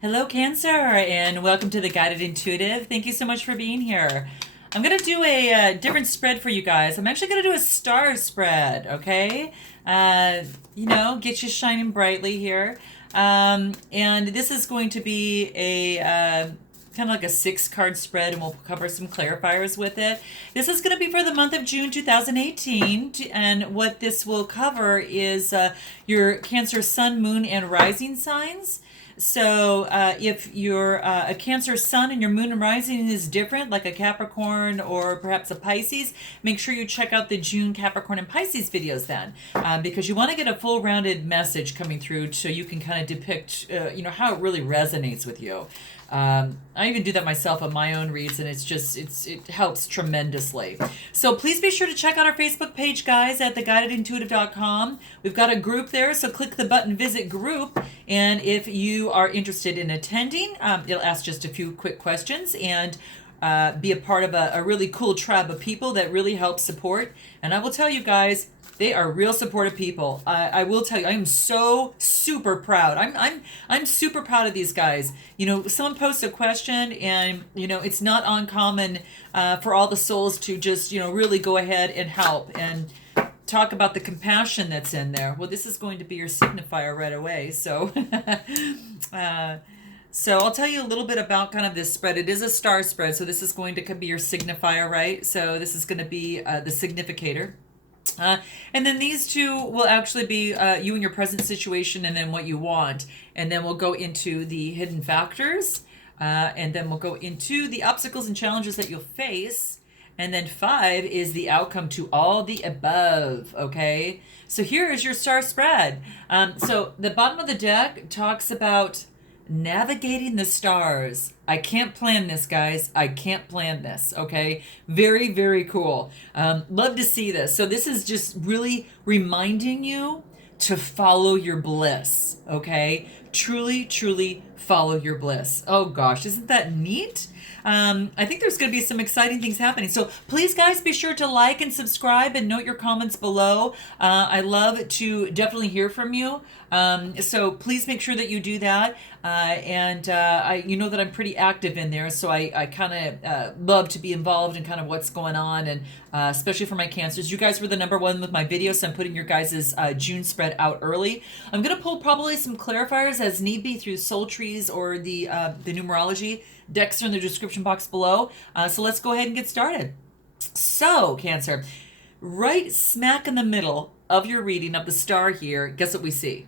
Hello, Cancer, and welcome to the Guided Intuitive. Thank you so much for being here. I'm going to do a different spread for you guys. I'm actually going to do a star spread, okay? Get you shining brightly here. And this is going to be a kind of like a 6-card spread, and we'll cover some clarifiers with it. This is going to be for the month of June 2018, and what this will cover is your Cancer sun, moon, and rising signs. So if you're a Cancer sun and your moon and rising is different, like a Capricorn or perhaps a Pisces, make sure you check out the June Capricorn and Pisces videos then, because you want to get a full rounded message coming through so you can kind of depict, how it really resonates with you. I even do that myself on my own reads, and it helps tremendously. So please be sure to check out our Facebook page, guys, at theguidedintuitive.com. We've got a group there, so click the button Visit Group, and if you are interested in attending, it'll ask just a few quick questions and be a part of a really cool tribe of people that really help support. And I will tell you guys, they are real supportive people. I will tell you, I am so super proud. I'm super proud of these guys. Someone posts a question, and it's not uncommon for all the souls to just really go ahead and help and talk about the compassion that's in there. Well, this is going to be your signifier right away. So, so I'll tell you a little bit about kind of this spread. It is a star spread, so this is going to be your signifier, right? So this is going to be the significator. And then these two will actually be you and your present situation, and then what you want. And then we'll go into the hidden factors. And then we'll go into the obstacles and challenges that you'll face. And then 5 is the outcome to all the above. Okay. So here is your star spread. So the bottom of the deck talks about navigating the stars. I can't plan this, guys. I can't plan this. Okay. Very, very cool. Love to see this. So this is just really reminding you to follow your bliss. Okay. Truly, truly follow your bliss. Oh gosh, isn't that neat? I think there's going to be some exciting things happening. So please, guys, be sure to like and subscribe and note your comments below. I love to definitely hear from you. So please make sure that you do that. You know that I'm pretty active in there, so I kind of love to be involved in kind of what's going on, and especially for my Cancers. You guys were the #1 with my videos, so I'm putting your guys' June spread out early. I'm going to pull probably some clarifiers as need be through soul trees or the numerology. Decks are in the description box below. So let's go ahead and get started. So, Cancer, right smack in the middle of your reading of the star here, guess what we see?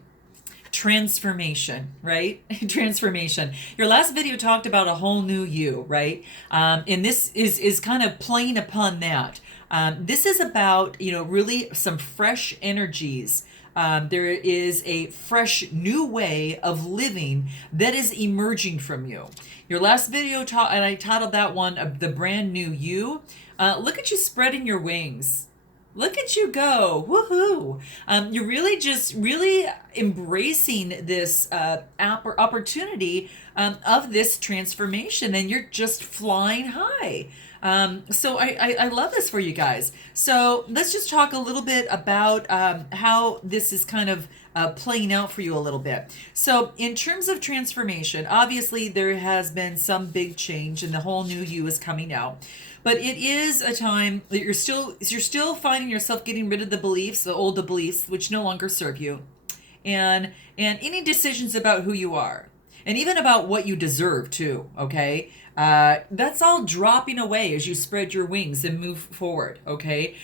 Transformation, right? Transformation. Your last video talked about a whole new you, right? And this is kind of playing upon that. This is about, really some fresh energies. There is a fresh new way of living that is emerging from you. Your last video and I titled that one the brand new you. Look at you spreading your wings. Look at you go. Woohoo. You're really embracing this opportunity of this transformation, and you're just flying high. So I love this for you guys. So let's just talk a little bit about how this is kind of playing out for you a little bit. So in terms of transformation, obviously there has been some big change, and the whole new you is coming out. But it is a time that you're still finding yourself getting rid of the old beliefs, which no longer serve you, and any decisions about who you are, and even about what you deserve too. Okay, that's all dropping away as you spread your wings and move forward. Okay,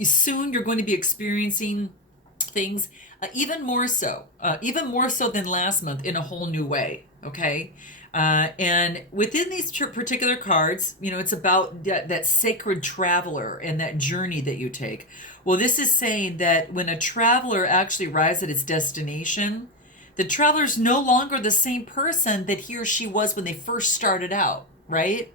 soon you're going to be experiencing things even more so than last month in a whole new way. Okay. And within these particular cards, it's about that sacred traveler and that journey that you take. Well, this is saying that when a traveler actually arrives at its destination, the traveler's no longer the same person that he or she was when they first started out, right?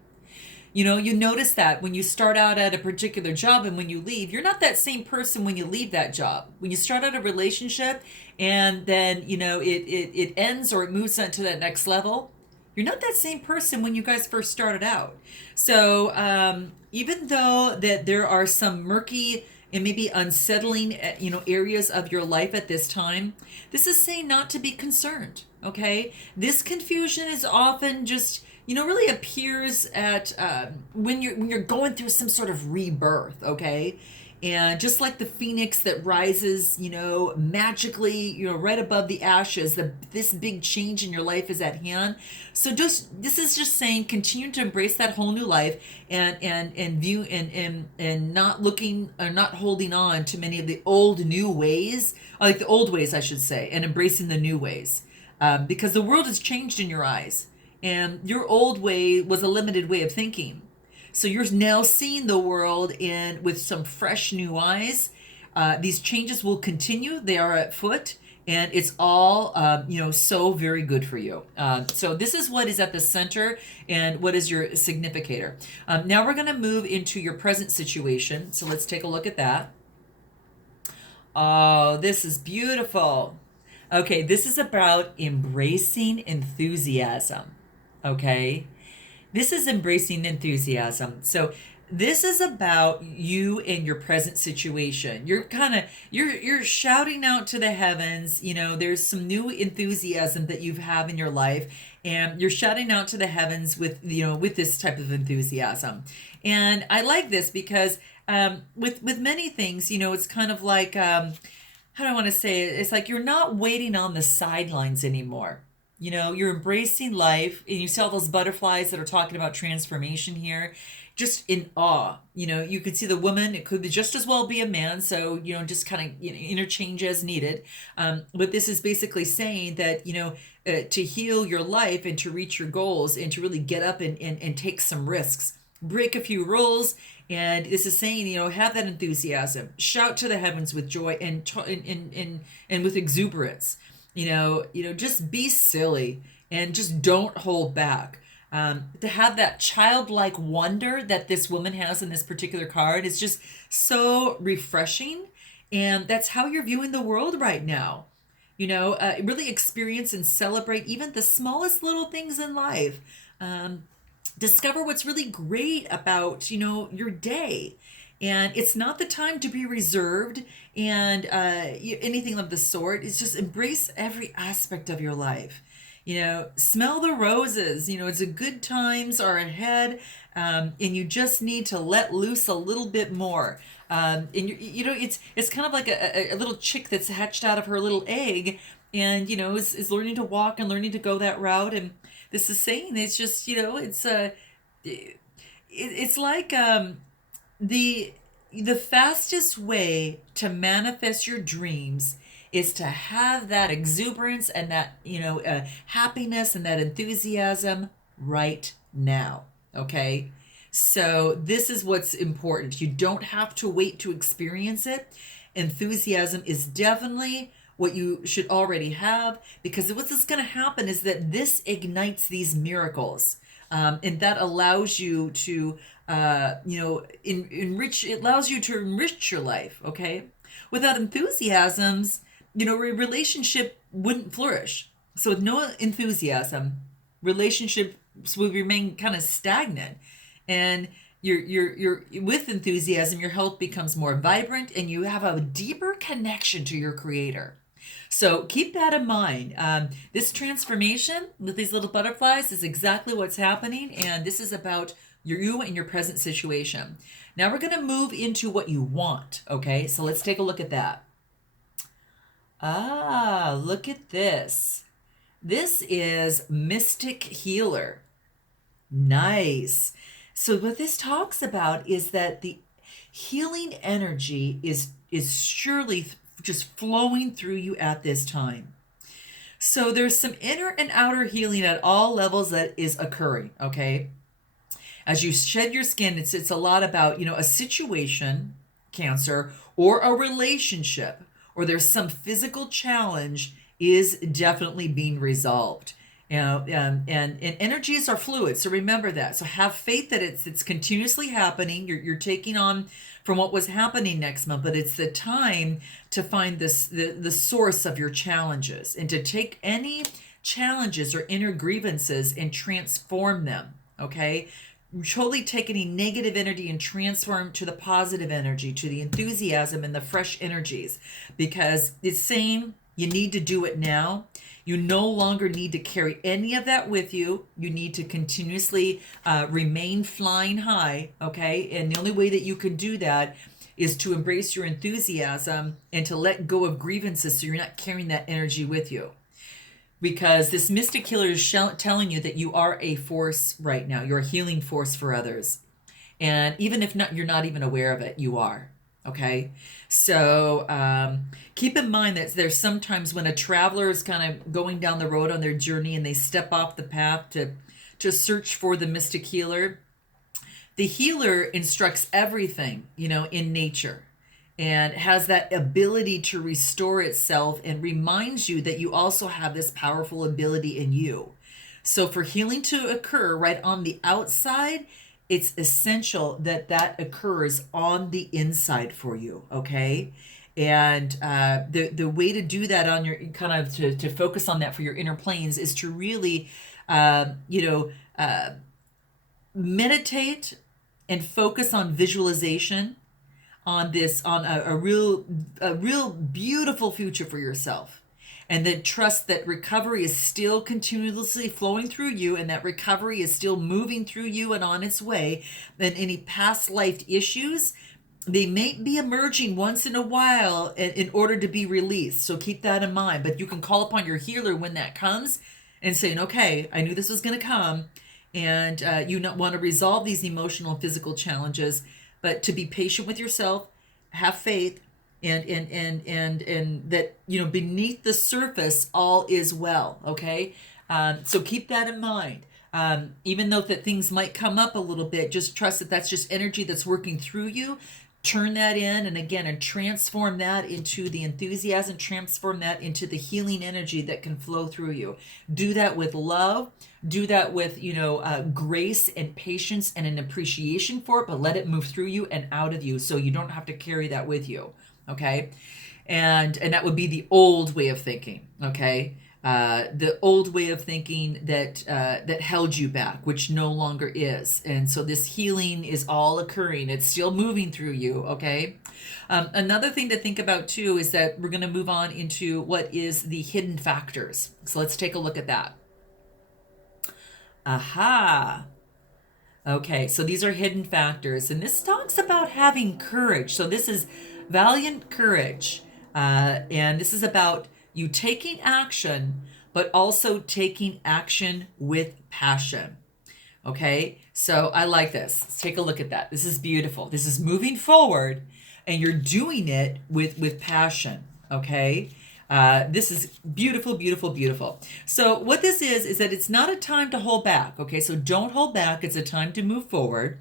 You notice that when you start out at a particular job and when you leave, you're not that same person when you leave that job. When you start out a relationship and then, it ends or it moves on to that next level, you're not that same person when you guys first started out. So even though that there are some murky and maybe unsettling, areas of your life at this time, this is saying not to be concerned. Okay, this confusion is often just, really appears at when you're going through some sort of rebirth. Okay, and just like the phoenix that rises, magically, right above the ashes, this big change in your life is at hand. So just this is just saying, continue to embrace that whole new life, and view and not looking or not holding on to many of the old new ways, like the old ways, I should say, and embracing the new ways, because the world has changed in your eyes, and your old way was a limited way of thinking. So you're now seeing the world in with some fresh new eyes. These changes will continue; they are at foot, and it's all so very good for you. So this is what is at the center and what is your significator. Now we're going to move into your present situation. So let's take a look at that. Oh, this is beautiful. Okay, this is about embracing enthusiasm. Okay, this is embracing enthusiasm. So this is about you and your present situation. You're kind of you're shouting out to the heavens. There's some new enthusiasm that you have in your life, and you're shouting out to the heavens with this type of enthusiasm. And I like this because with many things, it's kind of like how do I want to say it? It's like you're not waiting on the sidelines anymore. You're embracing life, and you see all those butterflies that are talking about transformation here, just in awe. You could see the woman, it could be just as well be a man. So, just kind of interchange as needed. But this is basically saying that, to heal your life and to reach your goals and to really get up and take some risks, break a few rules. And this is saying, have that enthusiasm, shout to the heavens with joy and with exuberance. Just be silly and just don't hold back. To have that childlike wonder that this woman has in this particular card is just so refreshing. And that's how you're viewing the world right now. Really experience and celebrate even the smallest little things in life. Discover what's really great about your day, and it's not the time to be reserved and anything of the sort. It's just embrace every aspect of your life. Smell the roses. It's a good times are ahead, and you just need to let loose a little bit more. And it's kind of like a little chick that's hatched out of her little egg, and is learning to walk and learning to go that route. And this is saying it's just it's like the fastest way to manifest your dreams is to have that exuberance and that happiness and that enthusiasm right now. Okay, so this is what's important. You don't have to wait to experience it. Enthusiasm is definitely what you should already have, because what's going to happen is that this ignites these miracles, and that allows you to enrich. It allows you to enrich your life. Okay, without enthusiasms, a relationship wouldn't flourish. So with no enthusiasm, relationships will remain kind of stagnant. And you're with enthusiasm, your health becomes more vibrant, and you have a deeper connection to your creator. So keep that in mind. This transformation with these little butterflies is exactly what's happening, and this is about you and your present situation. Now we're going to move into what you want. Okay, so let's take a look at that. Look at this. This is Mystic Healer. Nice. So what this talks about is that the healing energy is surely just flowing through you at this time. So there's some inner and outer healing at all levels that is occurring, okay? As you shed your skin, it's a lot about, a situation, Cancer, or a relationship, or there's some physical challenge is definitely being resolved. And energies are fluid, so remember that. So have faith that it's continuously happening. You're taking on from what was happening next month, but it's the time to find the source of your challenges, and to take any challenges or inner grievances and transform them. Okay, totally take any negative energy and transform to the positive energy, to the enthusiasm and the fresh energies, because it's saying you need to do it now. You no longer need to carry any of that with you. You need to continuously remain flying high, okay? And the only way that you can do that is to embrace your enthusiasm and to let go of grievances so you're not carrying that energy with you. Because this mystic healer is telling you that you are a force right now. You're a healing force for others. And even if not, you're not even aware of it, you are. Okay. So keep in mind that there's sometimes when a traveler is kind of going down the road on their journey and they step off the path to search for the mystic healer, the healer instructs everything, in nature, and has that ability to restore itself and reminds you that you also have this powerful ability in you. So for healing to occur right on the outside, it's essential that that occurs on the inside for you, okay? And the way to do that on your kind of to focus on that for your inner planes is to really, meditate and focus on visualization on this, on a real beautiful future for yourself, and then trust that recovery is still continuously flowing through you, and that recovery is still moving through you and on its way. And any past life issues, they may be emerging once in a while in order to be released, so keep that in mind. But you can call upon your healer when that comes and saying, okay, I knew this was going to come, and you want to resolve these emotional and physical challenges, but to be patient with yourself, have faith, and that beneath the surface all is well. Okay, so keep that in mind. Even though that things might come up a little bit, just trust that that's just energy that's working through you. Turn that in, and transform that into the enthusiasm, transform that into the healing energy that can flow through you. Do that with love, do that with grace and patience and an appreciation for it, but let it move through you and out of you so you don't have to carry that with you. Okay, and that would be the old way of thinking. Okay, the old way of thinking that held you back, which no longer is. And so this healing is all occurring. It's still moving through you. Okay. Another thing to think about too is that we're going to move on into what is the hidden factors. So let's take a look at that. Aha. Okay, so these are hidden factors, and this talks about having courage. So this is valiant courage, and this is about you taking action, but also taking action with passion. Okay, so I like this. Let's take a look at that. This is beautiful. This is moving forward, and you're doing it with passion. Okay, this is beautiful, beautiful, beautiful. So what this is that it's not a time to hold back. Okay, so don't hold back. It's a time to move forward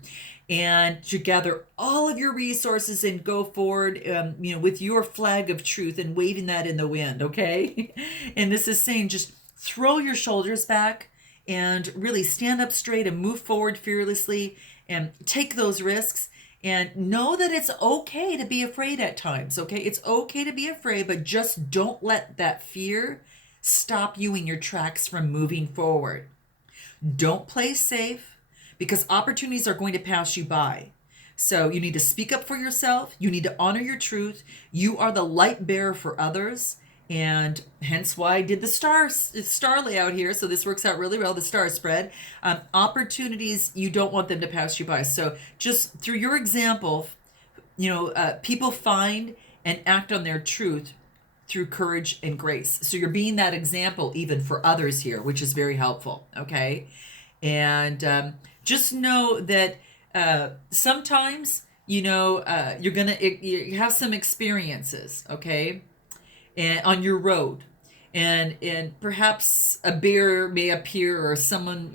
and to gather all of your resources and go forward, with your flag of truth and waving that in the wind. Okay, and this is saying just throw your shoulders back and really stand up straight and move forward fearlessly and take those risks. And know that it's okay to be afraid at times, okay? It's okay to be afraid, but just don't let that fear stop you in your tracks from moving forward. Don't play safe because opportunities are going to pass you by. So you need to speak up for yourself. You need to honor your truth. You are the light bearer for others. And hence why I did the star layout here. So this works out really well, the star spread. Opportunities, you don't want them to pass you by. So just through your example, people find and act on their truth through courage and grace. So you're being that example even for others here, which is very helpful. Okay. And just know that sometimes, you have some experiences. Okay. And on your road, and perhaps a bear may appear, or someone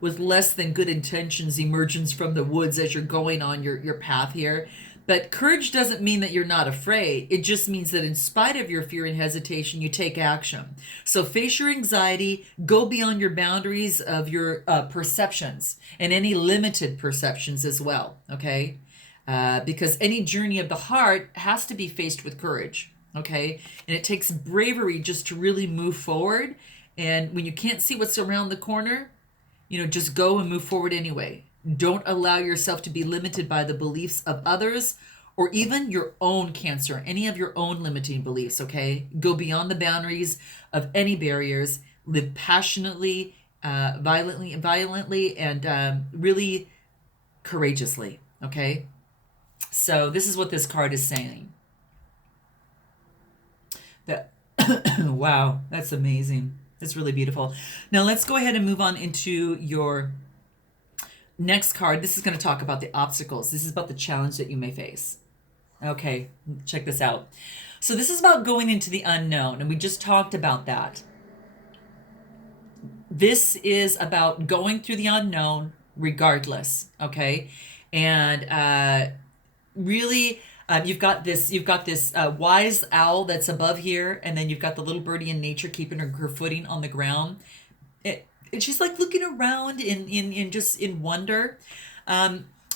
with less than good intentions emerges from the woods as you're going on your path here. But courage doesn't mean that you're not afraid. It just means that in spite of your fear and hesitation, you take action. So face your anxiety, go beyond your boundaries of your perceptions and any limited perceptions as well. Okay, because any journey of the heart has to be faced with courage. Okay, and it takes bravery just to really move forward. And when you can't see what's around the corner, just go and move forward anyway. Don't allow yourself to be limited by the beliefs of others or even your own cancer, any of your own limiting beliefs, okay? Go beyond the boundaries of any barriers, live passionately, violently, and really courageously, okay? So this is what this card is saying. That wow, that's amazing. It's really beautiful. Now let's go ahead and move on into your next card. This is going to talk about the obstacles. This is about the challenge that you may face. Okay, check this out. So this is about going into the unknown, and we just talked about that. This is about going through the unknown regardless, okay? And really, you've got this wise owl that's above here, and then you've got the little birdie in nature keeping her footing on the ground. And she's like looking around in just in wonder.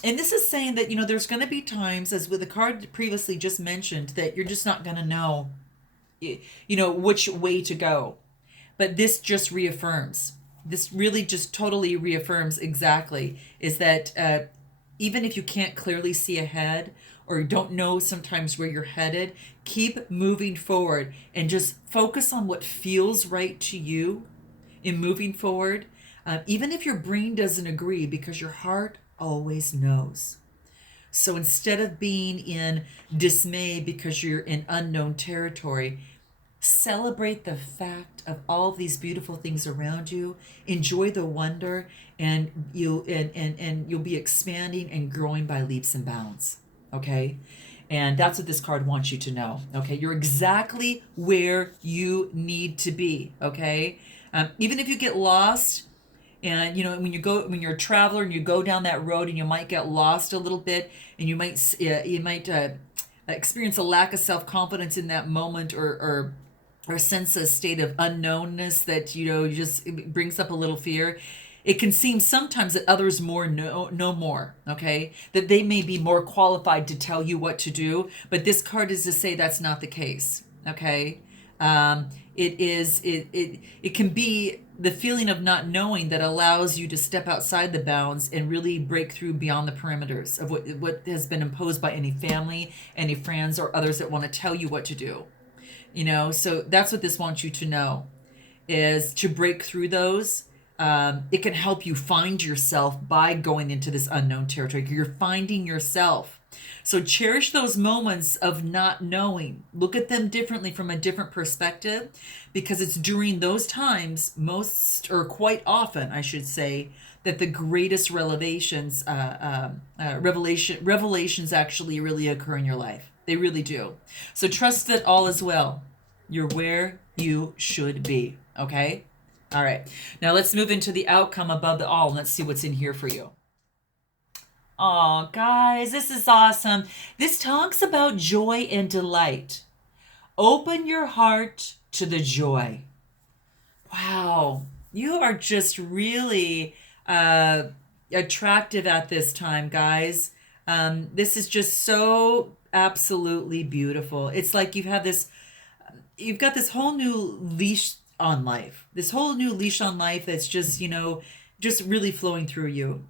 And this is saying that, there's going to be times, as with the card previously just mentioned, that you're just not going to know, which way to go. But this just reaffirms. This really just totally reaffirms exactly is that even if you can't clearly see ahead or don't know sometimes where you're headed, keep moving forward and just focus on what feels right to you in moving forward, even if your brain doesn't agree, because your heart always knows. So instead of being in dismay because you're in unknown territory, celebrate the fact of all these beautiful things around you. Enjoy the wonder, and you'll be expanding and growing by leaps and bounds. Okay? And that's what this card wants you to know. Okay? You're exactly where you need to be. Okay? Even if you get lost, and when you're a traveler and you go down that road and you might get lost a little bit, and you might experience a lack of self-confidence in that moment, or sense a state of unknownness that just it brings up a little fear. It can seem sometimes that others know more, okay? That they may be more qualified to tell you what to do, but this card is to say that's not the case, okay? It can be the feeling of not knowing that allows you to step outside the bounds and really break through beyond the perimeters of what has been imposed by any family, any friends, or others that want to tell you what to do. So that's what this wants you to know, is to break through those. It can help you find yourself by going into this unknown territory. You're finding yourself. So cherish those moments of not knowing. Look at them differently, from a different perspective, because it's during those times, most or quite often, I should say, that the greatest revelations actually really occur in your life. They really do. So trust that all is well. You're where you should be. Okay? All right. Now let's move into the outcome above the all, and let's see what's in here for you. Oh, guys, this is awesome. This talks about joy and delight. Open your heart to the joy. Wow. You are just really attractive at this time, guys. This is just so absolutely beautiful. It's like you've got this whole new leash on life. This whole new leash on life that's just, just really flowing through you.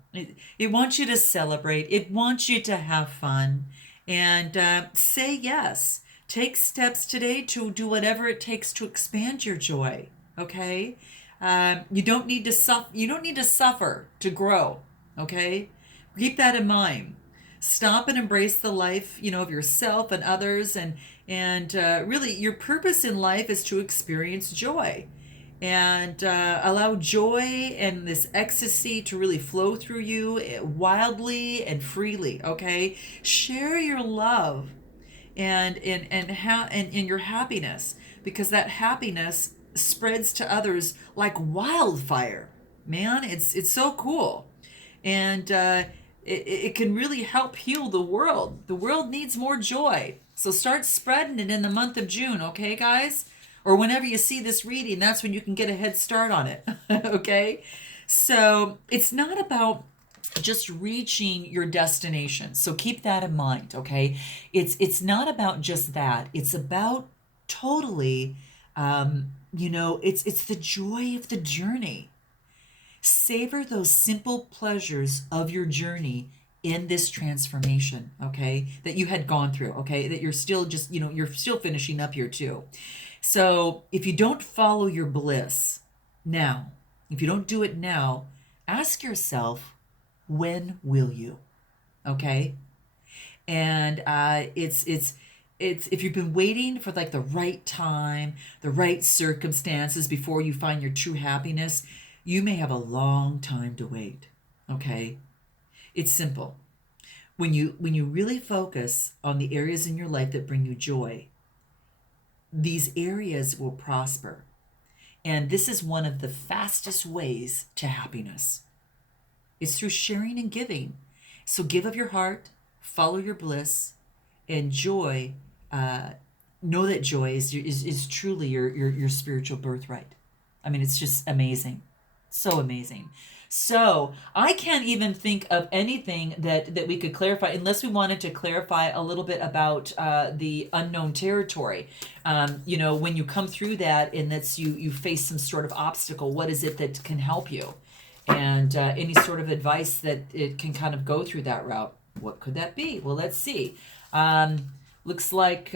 It wants you to celebrate. It wants you to have fun. And say yes. Take steps today to do whatever it takes to expand your joy. Okay? You don't need to suffer. You don't need to suffer to grow. Okay? Keep that in mind. Stop and embrace the life, of yourself and others, and really, your purpose in life is to experience joy, and allow joy and this ecstasy to really flow through you wildly and freely. Okay, share your love and your happiness, because that happiness spreads to others like wildfire. Man, it's so cool, and it can really help heal the world. The world needs more joy. So start spreading it in the month of June, okay, guys? Or whenever you see this reading, that's when you can get a head start on it, okay? So it's not about just reaching your destination. So keep that in mind, okay? It's not about just that. It's about totally, it's the joy of the journey. Savor those simple pleasures of your journey in this transformation, okay, that you had gone through, okay, that you're still just, you're still finishing up here too. So if you don't follow your bliss now, if you don't do it now, ask yourself, when will you? Okay? And it's if you've been waiting for like the right time, the right circumstances before you find your true happiness, you may have a long time to wait. Okay? It's simple. When you really focus on the areas in your life that bring you joy, these areas will prosper. And this is one of the fastest ways to happiness. It's through sharing and giving. So give of your heart, follow your bliss, and joy. Know that joy is truly your spiritual birthright. I mean, it's just amazing. So amazing. So I can't even think of anything that we could clarify unless we wanted to clarify a little bit about the unknown territory. When you come through that and that's you face some sort of obstacle, what is it that can help you? And any sort of advice that it can kind of go through that route. What could that be? Well, let's see. Looks like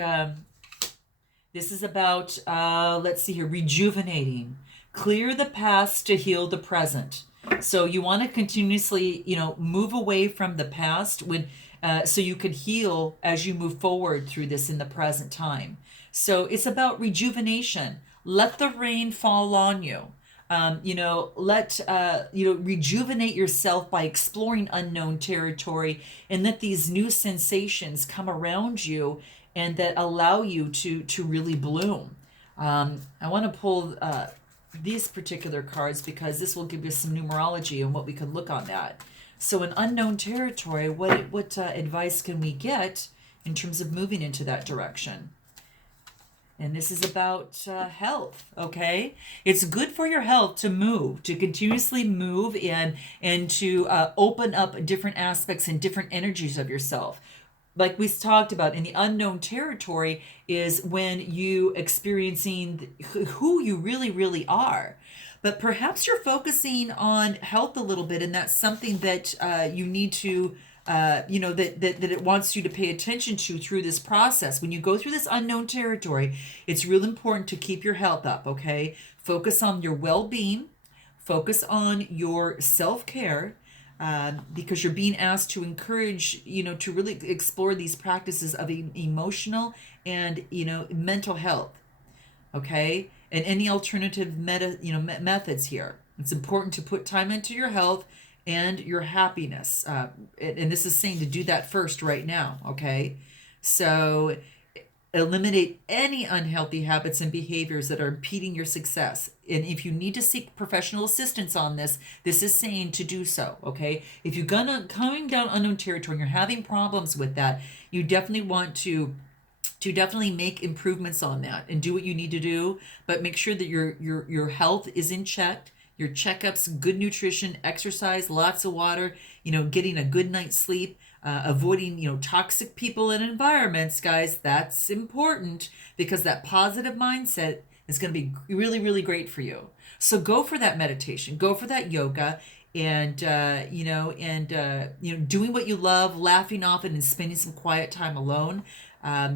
this is about, let's see here, rejuvenating. Clear the past to heal the present. So you want to continuously, move away from the past so you can heal as you move forward through this in the present time. So it's about rejuvenation. Let the rain fall on you. Rejuvenate yourself by exploring unknown territory, and let these new sensations come around you and that allow you to really bloom. I want to pull these particular cards because this will give you some numerology and what we could look on that. So in unknown territory, what advice can we get in terms of moving into that direction? And this is about health, okay? It's good for your health to move, to continuously move and to open up different aspects and different energies of yourself. Like we talked about, in the unknown territory is when you experiencing who you really, really are. But perhaps you're focusing on health a little bit, and that's something that you need to that it wants you to pay attention to through this process. When you go through this unknown territory, it's real important to keep your health up, okay? Focus on your well-being, focus on your self-care, because you're being asked to encourage, to really explore these practices of emotional and, mental health, okay? And any alternative methods here. It's important to put time into your health and your happiness. And this is saying to do that first right now, okay? So eliminate any unhealthy habits and behaviors that are impeding your success. And if you need to seek professional assistance on this, this is saying to do so, okay? If you're coming down unknown territory and you're having problems with that, you definitely want to definitely make improvements on that and do what you need to do, but make sure that your health is in check. Your checkups, good nutrition, exercise, lots of water, getting a good night's sleep, avoiding, toxic people and environments, guys. That's important because that positive mindset is going to be really, really great for you. So go for that meditation, go for that yoga, and doing what you love, laughing often, and spending some quiet time alone.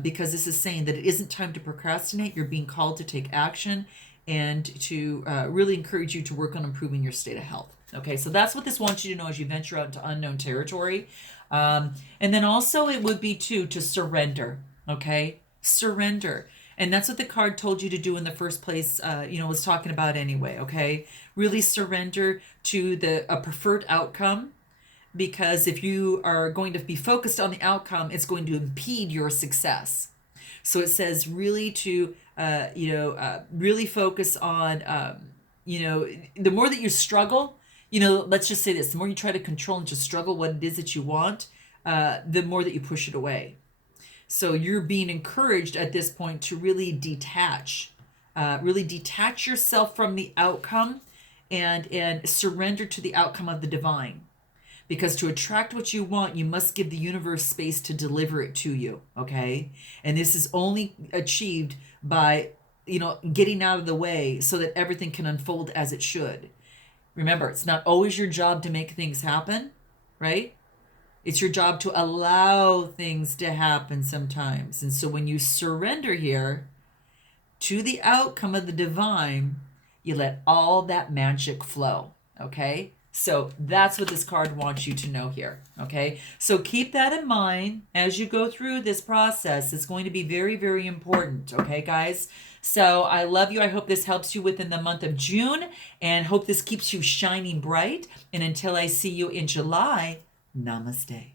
Because this is saying that it isn't time to procrastinate. You're being called to take action and to really encourage you to work on improving your state of health. Okay, so that's what this wants you to know as you venture out into unknown territory. And then also it would be to surrender, okay? Surrender. And that's what the card told you to do in the first place, was talking about anyway, okay? Really surrender to a preferred outcome, because if you are going to be focused on the outcome, it's going to impede your success. So it says really to really focus on, the more that you struggle, let's just say this, the more you try to control and just struggle what it is that you want, the more that you push it away. So you're being encouraged at this point to really detach yourself from the outcome and surrender to the outcome of the divine. Because to attract what you want, you must give the universe space to deliver it to you, okay? And this is only achieved by, getting out of the way so that everything can unfold as it should. Remember, it's not always your job to make things happen, right? It's your job to allow things to happen sometimes. And so when you surrender here to the outcome of the divine, you let all that magic flow. Okay? So that's what this card wants you to know here. Okay? So keep that in mind as you go through this process. It's going to be very, very important. Okay, guys? So I love you. I hope this helps you within the month of June, and hope this keeps you shining bright. And until I see you in July, namaste.